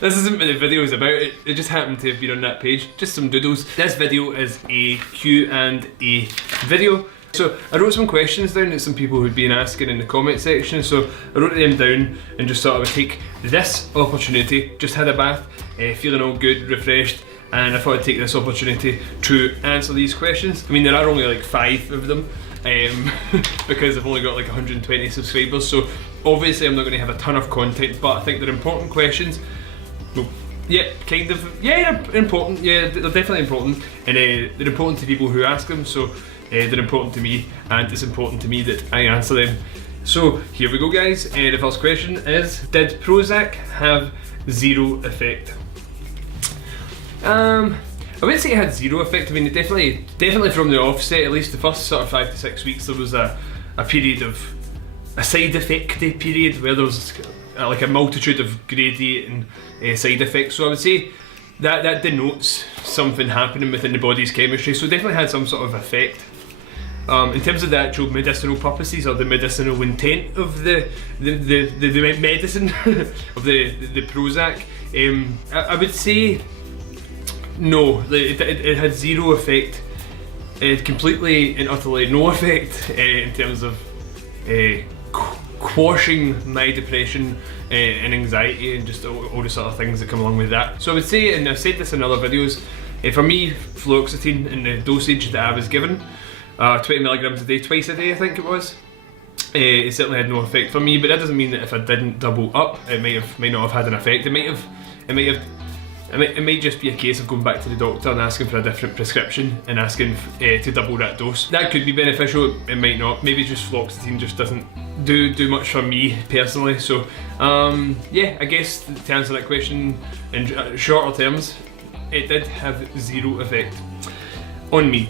This isn't what the video is about, it just happened to have been on that page, just some doodles. This video is a Q&A video. So I wrote some questions down that some people had been asking in the comment section, so I wrote them down and just thought I would take this opportunity, just had a bath, feeling all good, refreshed, and I thought I'd take this opportunity to answer these questions. I mean, there are only like 5 of them, because I've only got like 120 subscribers, so obviously I'm not going to have a ton of content, but I think they're important questions. Well, yeah, kind of, yeah, they're important, yeah, they're definitely important, and they're important to people who ask them, so they're important to me, and it's important to me that I answer them. So here we go, guys. The first question is, did Prozac have zero effect? I wouldn't say it had zero effect. I mean, it definitely from the offset, at least the first sort of 5 to 6 weeks, there was a period of a side effect-y period where there was like a multitude of gradating side effects. So I would say that denotes something happening within the body's chemistry. So it definitely had some sort of effect. In terms of the actual medicinal purposes or the medicinal intent of the medicine of the Prozac, I would say no. It had zero effect. It had completely and utterly no effect in terms of quashing my depression and anxiety and just all the sort of things that come along with that. So I would say, and I've said this in other videos, for me, fluoxetine and the dosage that I was given, 20 milligrams a day, twice a day I think it was, it certainly had no effect for me, but that doesn't mean that if I didn't double up, it might not have had an effect. It might just be a case of going back to the doctor and asking for a different prescription and asking to double that dose. That could be beneficial, it might not. Maybe just fluoxetine just doesn't do much for me personally. So yeah, I guess to answer that question in shorter terms, it did have zero effect on me.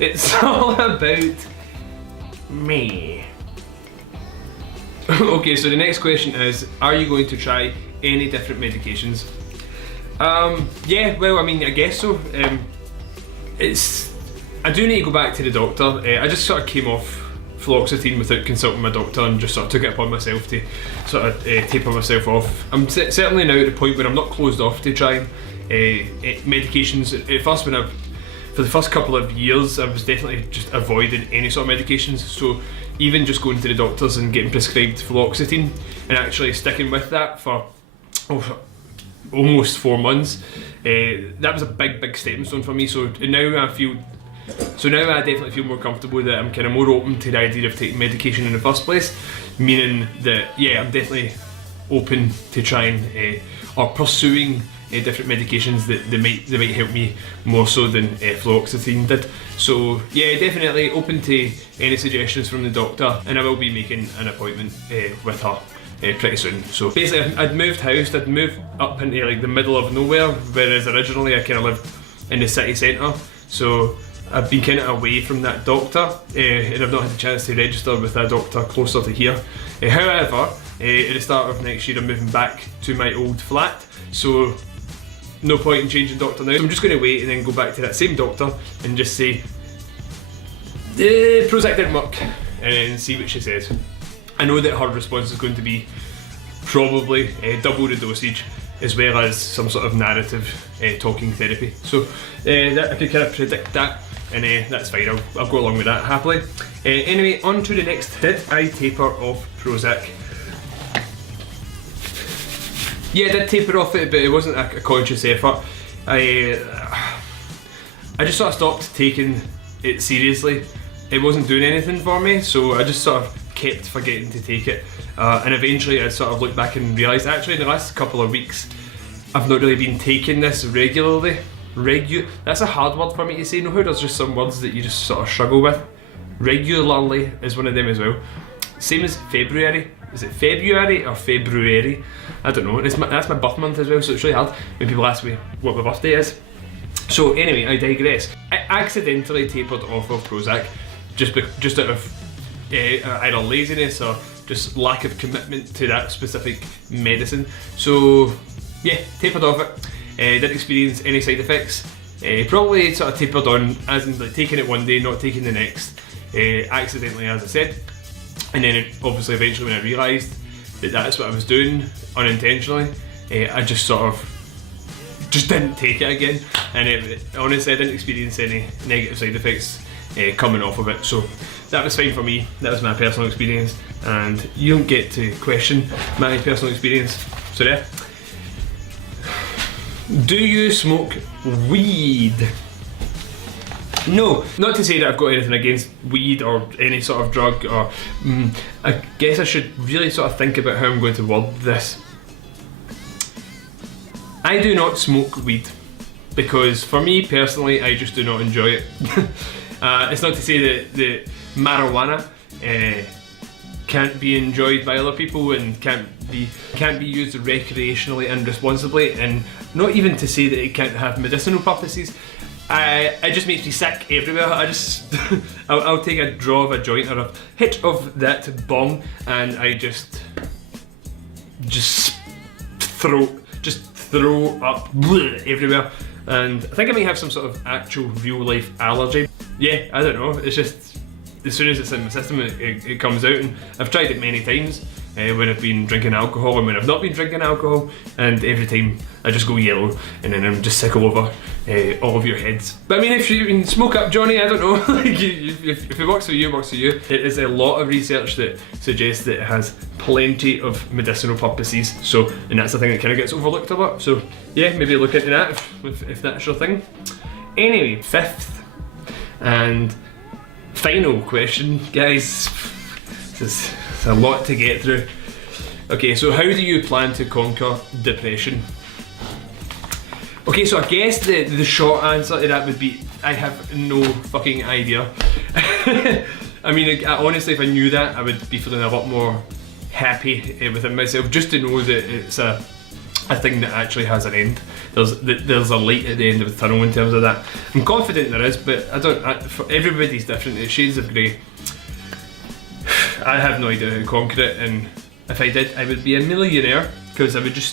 It's all about me. Okay, so the next question is, are you going to try any different medications? Yeah, well, I mean, I guess so. I do need to go back to the doctor. I just sort of came off fluoxetine without consulting my doctor and just sort of took it upon myself to sort of taper myself off. I'm certainly now at the point where I'm not closed off to trying medications. At first, for the first couple of years, I was definitely just avoiding any sort of medications. So even just going to the doctors and getting prescribed fluoxetine and actually sticking with that for almost 4 months, that was a big stepping stone for me. So now I definitely feel more comfortable that I'm kind of more open to the idea of taking medication in the first place, meaning that yeah, I'm definitely open to trying or pursuing different medications that might help me more so than fluoxetine did. So yeah, definitely open to any suggestions from the doctor, and I will be making an appointment with her pretty soon. So basically, I'd moved house, I'd moved up into like the middle of nowhere, whereas originally I kind of lived in the city centre. So I've been kind of away from that doctor, and I've not had the chance to register with a doctor closer to here. However, at the start of next year I'm moving back to my old flat, so no point in changing doctor now. So I'm just going to wait and then go back to that same doctor and just say, Prozac didn't work, and see what she says. I know that her response is going to be probably double the dosage, as well as some sort of narrative talking therapy. So that I could kind of predict that, and that's fine, I'll go along with that happily. Anyway, on to the next. Did I taper off Prozac? Yeah, I did taper off it, but it wasn't a conscious effort. I just sort of stopped taking it seriously. It wasn't doing anything for me, so I just sort of kept forgetting to take it. And eventually I sort of looked back and realised, actually in the last couple of weeks, I've not really been taking this regularly. That's a hard word for me to say. No, there's just some words that you just sort of struggle with. Regularly is one of them as well. Same as February. Is it February or February? I don't know. That's my birth month as well, so it's really hard when people ask me what my birthday is. So anyway, I digress. I accidentally tapered off of Prozac just out of either laziness or just lack of commitment to that specific medicine. So yeah, tapered off it. Didn't experience any side effects. Probably sort of tapered on, as in like taking it one day, not taking the next. Accidentally, as I said. And then obviously eventually when I realised that that's what I was doing, unintentionally. I just sort of just didn't take it again, and honestly I didn't experience any negative side effects coming off of it, so that was fine for me. That was my personal experience, and you don't get to question my personal experience. So yeah. Do you smoke weed? No, not to say that I've got anything against weed or any sort of drug, or I guess I should really sort of think about how I'm going to word this. I do not smoke weed because for me personally I just do not enjoy it. It's not to say that marijuana can't be enjoyed by other people and can't be used recreationally and responsibly, and not even to say that it can't have medicinal purposes. It just makes me sick everywhere. I'll take a draw of a joint or a hit of that bong, and I just throw up everywhere. And I think I may have some sort of actual real life allergy. Yeah, I don't know. It's just as soon as it's in my system, it comes out, and I've tried it many times. When I've been drinking alcohol and when I've not been drinking alcohol, and every time I just go yellow, and then I'm just sick all over all of your heads. But I mean, if you can smoke up, Johnny, I don't know. If it works for you, it works for you. There is a lot of research that suggests that it has plenty of medicinal purposes. So, and that's the thing that kind of gets overlooked a lot. So yeah, maybe look into that if that's your thing. Anyway, fifth and final question, guys. This is a lot to get through. Okay, so how do you plan to conquer depression? Okay, so I guess the short answer to that would be I have no fucking idea. I mean, honestly, if I knew that, I would be feeling a lot more happy within myself, just to know that it's a thing that actually has an end. There's a light at the end of the tunnel in terms of that. I'm confident there is, but for everybody's different. It's shades of grey. I have no idea how to conquer it, and if I did, I would be a millionaire, because I would have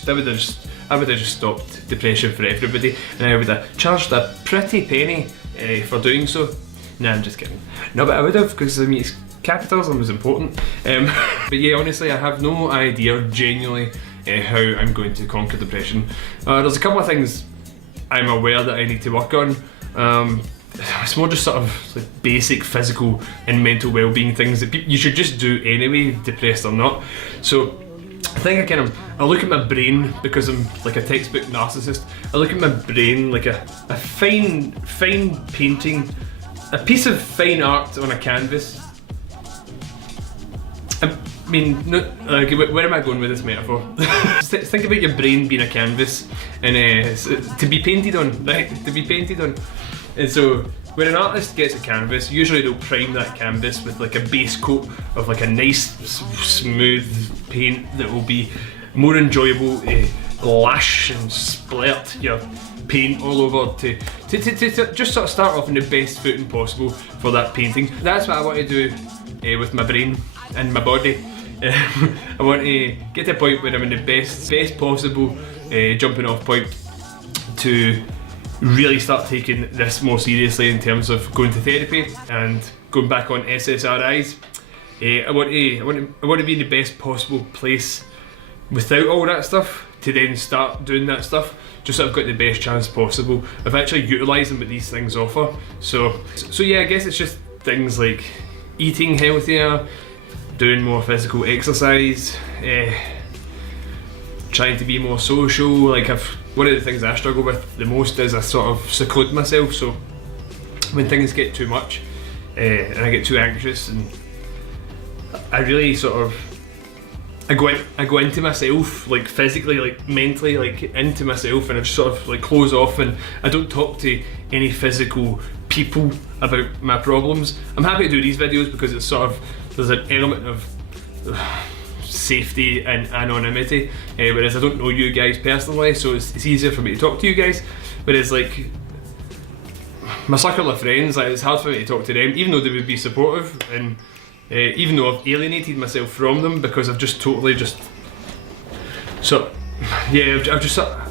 just stopped depression for everybody, and I would have charged a pretty penny for doing so. Nah, I'm just kidding. No, but I would have, because I mean, capitalism is important. But yeah, honestly, I have no idea genuinely how I'm going to conquer depression. There's a couple of things I'm aware that I need to work on. It's more just sort of like basic physical and mental well-being things that you should just do anyway, depressed or not. So I think I look at my brain, because I'm like a textbook narcissist. I look at my brain like a fine painting, a piece of fine art on a canvas. I mean, where am I going with this metaphor? Think about your brain being a canvas, and to be painted on, right? To be painted on. And so when an artist gets a canvas, usually they'll prime that canvas with like a base coat of like a nice smooth paint that will be more enjoyable to lash and splurt your paint all over to just sort of start off in the best footing possible for that painting. That's what I want to do with my brain and my body. I want to get to a point where I'm in the best possible jumping off point to really start taking this more seriously in terms of going to therapy and going back on SSRIs. I want to be in the best possible place without all that stuff to then start doing that stuff, just so I've got the best chance possible of actually utilising what these things offer. So yeah, I guess it's just things like eating healthier, doing more physical exercise, trying to be more social. Like one of the things I struggle with the most is I sort of seclude myself, so when things get too much and I get too anxious, and I really sort of I go into myself, like physically, like mentally, like into myself, and I just sort of like close off, and I don't talk to any physical people about my problems. I'm happy to do these videos because it's sort of, there's an element of safety and anonymity, whereas I don't know you guys personally, so it's easier for me to talk to you guys. Whereas like my circle of friends, like, it's hard for me to talk to them, even though they would be supportive, and even though I've alienated myself from them because I've just totally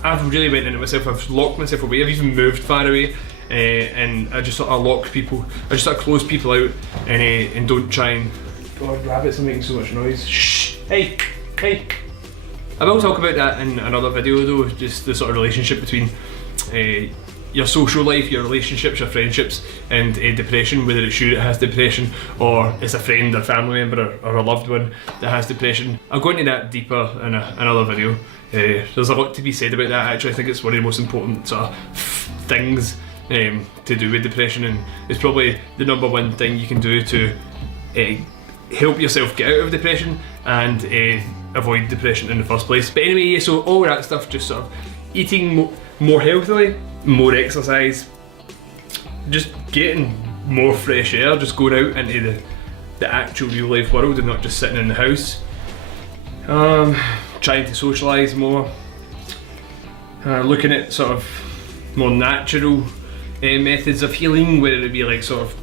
I've really went into myself. I've locked myself away. I've even moved far away, and I just sort of lock people. I just sort of close people out, and don't try and. God, rabbits are making so much noise. Shh! Hey! I will talk about that in another video though, just the sort of relationship between your social life, your relationships, your friendships, and depression, whether it's you that has depression or it's a friend or family member or a loved one that has depression. I'll go into that deeper in another video. There's a lot to be said about that actually. I think it's one of the most important sort of things to do with depression, and it's probably the number one thing you can do to help yourself get out of depression and avoid depression in the first place. But anyway, so all that stuff, just sort of eating more healthily, more exercise, just getting more fresh air, just going out into the actual real life world and not just sitting in the house. Trying to socialise more, looking at sort of more natural methods of healing, whether it be like sort of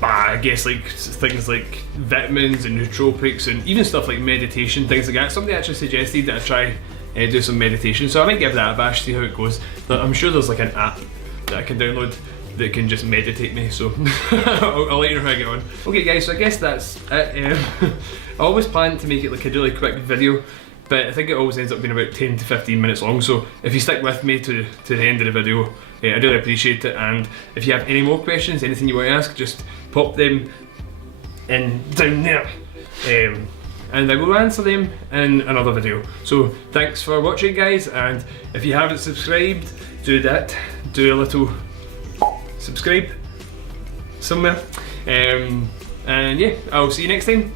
I guess like things like vitamins and nootropics and even stuff like meditation, things like that. Somebody actually suggested that I try do some meditation, so I might give that a bash, see how it goes. I'm sure there's like an app that I can download that can just meditate me, so I'll let you know how I get on. Okay guys, so I guess that's it. I always plan to make it like a really quick video, but I think it always ends up being about 10 to 15 minutes long, so if you stick with me to the end of the video, I really appreciate it. And if you have any more questions, anything you want to ask, just pop them in down there, and I will answer them in another video. So thanks for watching guys, and if you haven't subscribed, do that. Do a little subscribe somewhere, and yeah, I'll see you next time.